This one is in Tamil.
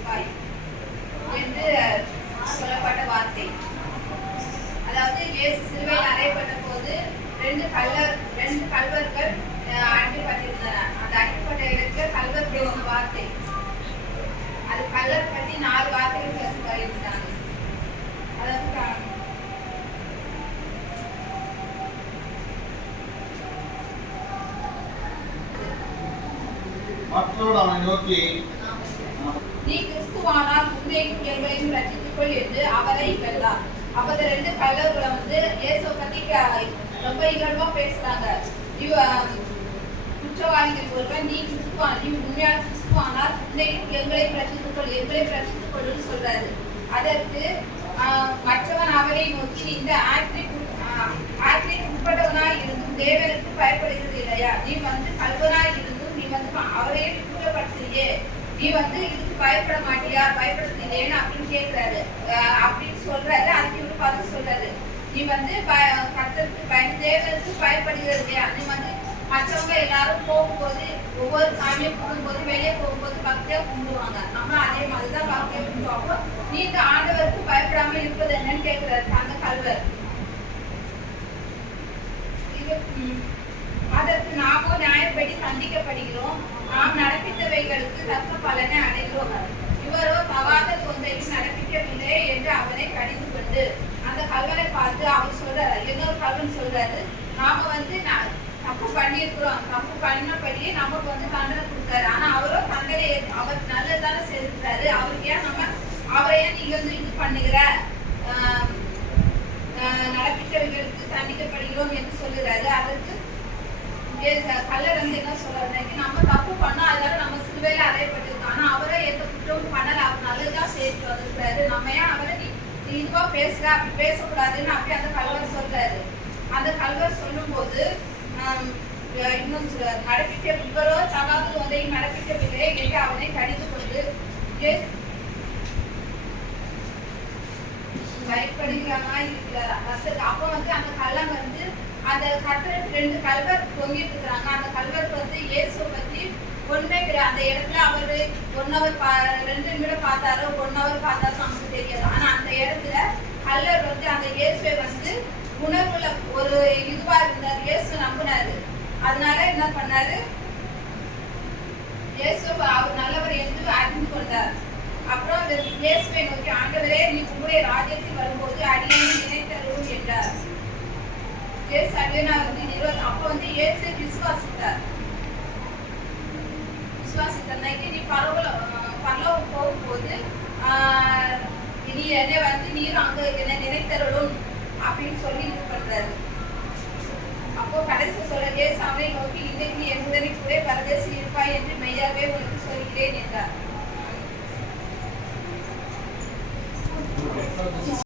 இருப்பாய் என்று சொல்லப்பட்ட வார்த்தை. அதாவது இயேசு சிலுவையில் அறையப்பட்ட போது ரெண்டு கல்வர்கள் அடிக்கப்பட்டிருந்தனர். அந்த அடிக்கப்பட்ட இடத்துல கல்வர் பேசின வார்த்தை, அது கல்லர் பற்றி 4 வார்த்தைகள் பேச வரையிருந்தாங்க. அதாவது மற்றோடு அவனை நோக்கி, நீ கிறிஸ்துவானால் உன்னையும் எங்களையும் ரட்சித்துக்கொள் என்று அவரை இகழ்ந்தார். அப்ப அந்த 2 கல்லர்களை இயேசுவை பத்தி ரொம்ப இகழ்வா பேசுறாங்க. குற்றவாளிகள் ஒருவன், நீ உண்மையான கிறிஸ்துவானால் உன்னையும் எங்களையும் ரட்சித்துக்கொள்ளுன்னு சொல்றாரு. அதற்கு மற்றவன் அவரை நோக்கி, இந்த ஆற்றின் உட்பட்டவனாய் இருந்தும் தேவனுக்கு பயப்படுகிறது இல்லையா? நீ கல்வனாய் இருந்தும் நீ அவரையே குற்றப்படுத்துறியே, நீ இதுக்கு பயப்பட மாட்டியா, பயப்படுத்துறேன்னு அப்படின்னு கேட்கிறாரு. அப்படின்னு சொல்றாரு. அதுக்கு இவரு பார்த்து சொல்றாரு, நீ கர்த்தருக்கு தேவனுக்கு பயப்படுகிறது இல்லையா? நீ மற்றவங்க எல்லாரும் போகும்போது, ஒவ்வொரு சாமியை கும்பிடும்போது, வெளியே போகும்போது பக்தியா கும்பிடுவாங்க. நம்ம அதே மாதிரிதான் பக்தியா கும்பிடுவோம். நீ இந்த ஆண்டவருக்கு பயப்படாம இருப்பது என்னன்னு கேட்கிறாரு அந்த கல்வர். அதற்கு நாமோ நியாயப்படி தண்டிக்கப்படுகிறோம், நாம் நடப்பித்தவைகளுக்கு தக்க பலனை அடைகிறோம். இவரோ தகாத தொந்தையும் நடப்பிக்கவில்லை என்று அவனை கடிந்து கொண்டு அந்த கல்வனை பார்த்து அவர் சொல்றாரு. இன்னொரு கல்வன் சொல்றாரு, நாம தப்பு பண்ணியிருக்கிறோம், தப்பு பண்ணபடியே நமக்கு தண்டனை கொடுத்தாரு. ஆனா அவரோ தண்டனை அவர் நல்லதுதானே செய்திருக்காரு, அவருக்கு ஏன் அவரை ஏன் நீங்க இது பண்ணுகிற, நடப்பித்தவைகளுக்கு தண்டிக்கப்படுகிறோம் என்று சொல்லுறாரு. அதற்கு கல்லர் என்ன சொல்றாரு, நம்ம தப்பு பண்ணோம், அதனால நம்ம சிலுவையில அறையப்பட்டிருக்கோம். ஆனா அவரை எந்த குற்றமும் பண்ணல, அவர் நல்லதுதான் செய்து வந்திருக்காரு. நம்ம ஏன் அவரை நீ இதுவா பேசுற, அப்படி பேசக்கூடாதுன்னு அப்படி அந்த கல்வர் சொல்றாரு. அந்த கல்வர் சொல்லும் போது இன்னும் இவரோ தகாத ஒன்றையும் நடப்பிக்கவில்லை என்று அவனை கடிந்து கொண்டு பயப்படுகிறானா இருக்கிறார். அப்ப அந்த கள்ளன் அந்த கட்டடத்துக்கு 2 கல்வர் தொங்கிட்டு இருக்கிறாங்க. அந்த கல்வருக்கு இயேசுவை பத்தி ஒண்ணுமே கிடையாது. அந்த இடத்துல அவரு 1 hour 2 நிமிடம் பார்த்தாரோ 1 hour பார்த்தாரோ நமக்கு தெரியாது. ஆனா அந்த இடத்துல கல்லர் அந்த இயேசுவை உணர்வுல ஒரு இதுவா இருந்தார். இயேசு நம்பினாரு. அதனால என்ன பண்ணாரு, இயேசு அவர் நல்லவர் என்று அறிந்து கொண்டார். அப்புறம் இயேசுவை நோக்கி, ஆண்டவரே, நீ உங்களுடைய ராஜ்யத்தில் வரும்போது அடியேனை நினைத்தருளும் என்றார். இயேசு அடியேனா அப்ப இயேசு விசுவாசித்தார். நீ பரலோகம் போகும்போது நீ என்னை நீரும் அங்க என்னை நினைத்தருளும் அப்படின்னு சொல்லி இது பண்றாரு. அப்போ கடைசி சொல்ற, இயேசு அவனை நோக்கி, இன்னைக்கு என்னுடன் கூட பரதேசி இருப்பாய் என்று மெய்யாவே உனக்கு சொல்கிறேன் என்றார்.